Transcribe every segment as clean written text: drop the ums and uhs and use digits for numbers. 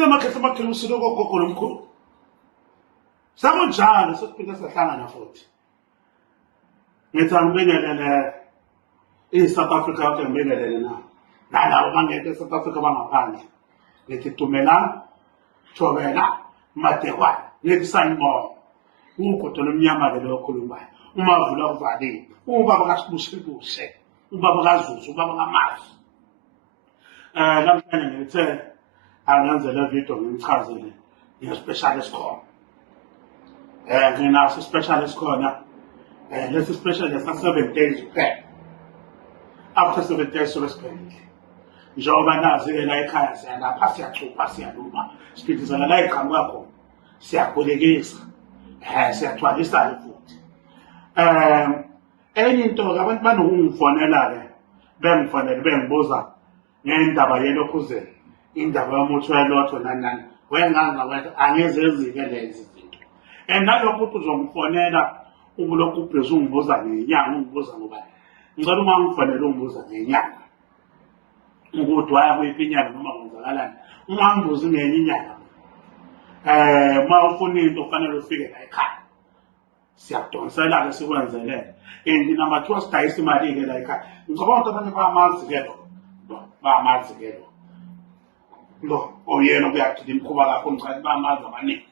Sina makhe usilo gogo lomkhulu. Sakunjalo sesiphinde sahlangana futhi. Ngithanda ukubingelela South Africa yonke ngibingelele na. Nalawo bangeke South Africa bangaphandle. Ngithi Tumelani, Thobela, Madekwane, ngithi sanibona. Ugodo lomnyama ke lo okhulumayo. Umavula uvalile. Ubaba kaSibusebuse, ubaba kaZuzu, ubaba kaMazi. Namhlanje ngithe angenzele video ngimchazele nge-specialist khona. Nginaso specialist khona. Lesi specialist sa 7 days kuphela. After 7 days sobesiphelile. Njengoba nazi ke la ekhaya siyalapha siyachupha siyaluma. Siphithizela la eqhamuka khona. Siyabolekisa. Siyathwalisana futhi. Enye into ke abantu banokungifonela ke. Bengifonela bengibuza ngendaba yelokhuzela. Indaba yomuthi welotho nani. Wenganga wathi angeze ezike lezi zinto. Nalokho uthi uzongifonela ubulokhu ubhezi ungibuza ngenyanga ungibuza ngoba ngicela uma ngifonela ungibuza ngenyanga. Ukuthi waya kuyiphi inyanga noma kwenzakalani. Uma ngibuza ngenye inyanga. Uma ufuna into kufanele ufike la ekhaya. Siyakudonsela ke sikwenzele. Nama two sidayisa imali ke la ekhaya. Ngicabanga ukuthi abanye bayamazi ke lo. Bayamazi ke lo. Lo oyena uyathi imkhuba kakhulu ngicela bayamazi abaningi.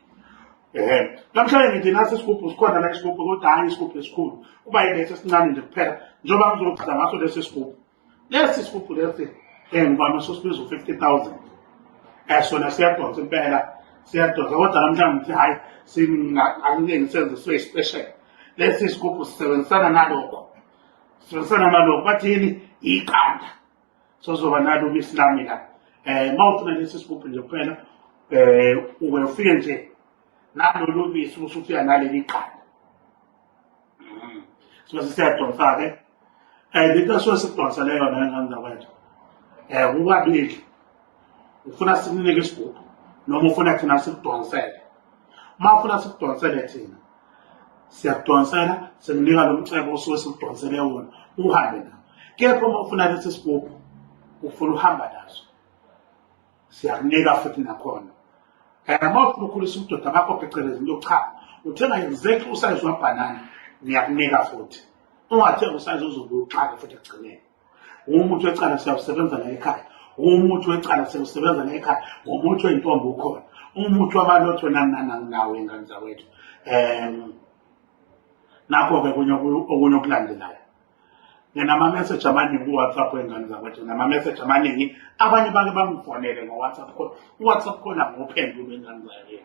Namhlanje ngithi nasi isigubhu sikhona la isigubhu kodwa hayi isigubhu esikhulu. Kuba yilesi esincane nje kuphela. Njengoba ngizochaza ngaso lesi sigubhu. Lesi sigubhu lesi ngibona sosibiza 50,000. Sona siyadonsa impela. Siyadonsa kodwa namhlanje ngithi hayi angeke ngisenze so special. Lesi sigubhu sisebenzisana nalokho. Sisebenzisana nalokho bathi yini iqanda. Sozoba nalo uBislami la. Mawufuna lesi sigubhu nje kuphela ufike nje nalo lubisi usufika naleli qanda. Siyadonsa ke. Lento sosidonsa leyo nanganga kwethu. Ukubili. Ufuna sikunike isigubhu noma ufuna thina sikudonsele. Mawufuna sikudonsele thina. Siyakudonsela sikunika lo mcebo osuke sikudonsele wona. Uhambe nawo. Kepha uma ufuna lesi sigubhu ufuna uhamba naso. Siyakunika futhi nakhona. Mawufuna ukhulisa ubudoda bakho phecelezi into cha. Uthenga exactly usize wabhanana ngiyakunika futhi. Ungathenga usize uzobuqala futhi ekugcineni. Umuthi wecala siyasebenza la ekhaya. Umuthi wecala siyasebenza la ekhaya. Umuthi wentombo ukhona. Umuthi wamalotho nawe ingane zawethu. Nakho ke okunye okulandelayo. Nginama message amaningi ku WhatsApp wengane zawethu. Nama message amaningi abanye bake bangifonele ngo WhatsApp call. WhatsApp call ngophendulo ingane zawethu.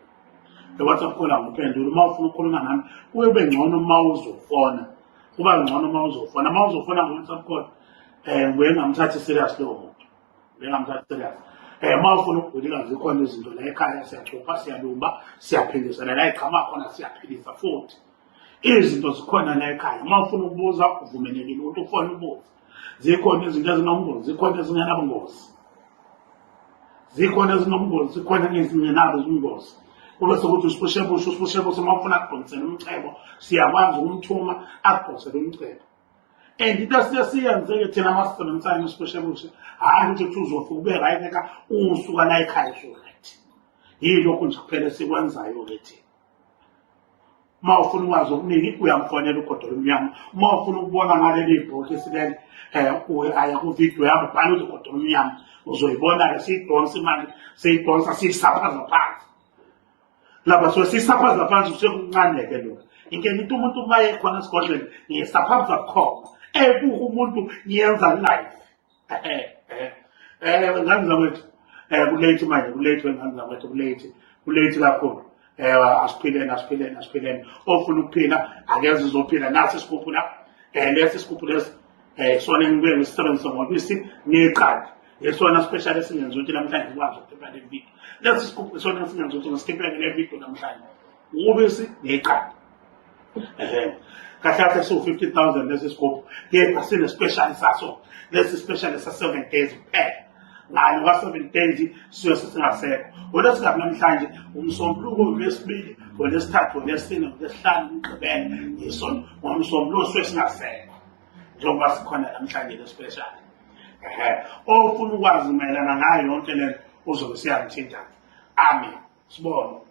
WhatsApp call ngophendulo uma ufuna ukukhuluma nami kube ngcono uma uzofona. Kuba ngcono uma uzofona. Uma uzofona ngo WhatsApp call wengamthathi serious lo muntu. Wengamthathi serious. Uma ufuna ukugulika zikhona izinto la ekhaya siyachupha siyalumba siyaphindisana la eqhama khona siyaphilisa futhi. Izinto zikhona la ekhaya. Uma ufuna ukubuza uvumelekile ukuthi ufone ubuze. Zikhona izinto ezinobungozi, zikhona ezingenabungozi. Zikhona ezinobungozi, zikhona ezingenabo ubungozi. Ube sokuthi uSibushebuse uma ufuna ukudonsela umcebo siyakwazi ukumthuma akudonsele umcebo. Into siyenze ke thina masisebenzisana uSibushebuse hayi ukuthi uzofuka ube right eka usuka la ekhaya so right. Yilokho nje kuphela sikwenzayo ke thina. Uma ufuna ukwazi okuningi uyamfonela ugodo lomnyama. Uma ufuna ukubona ngaleli bhokisi leli aya ku video yabo bhala ugodo lomnyama uzoyibona ke siyidonsa imali siyidonsa siyisaphaza phansi. Lapha so siyisaphaza phansi usekuncane ke lokho. Ingene into umuntu maye khona esigodleni ngiyisaphaza khona. Kuku umuntu yenza live. Ngani zawethu kulate manje kulate ngani zawethu kulate kakhulu. Asiphileni ofuna ukuphila akeze uzophila nasi isigubhu la lesi isigubhu lesi sona ngibuye ngisebenzise ngobisi neqanda yesona special esingenza ukuthi namhlanje sikwazi ukuphepha le video lesi isigubhu sona esingenza ukuthi ngisikiphe le video namhlanje ubisi neqanda kahle so 50,000 lesi isigubhu kepha sine special saso lesi special sa 7 days kuphela ngalo ka 7 days siyo singasekho wona singabe namhlanje umsombuluko wesibili wesithathu wesine wesihlanu ugqibele yisona umsombuluko singasekho njengoba sikhona namhlanje le special ofuna ukwazi mayelana ngayo yonke le uzobe siyangithinta amen. Sibone.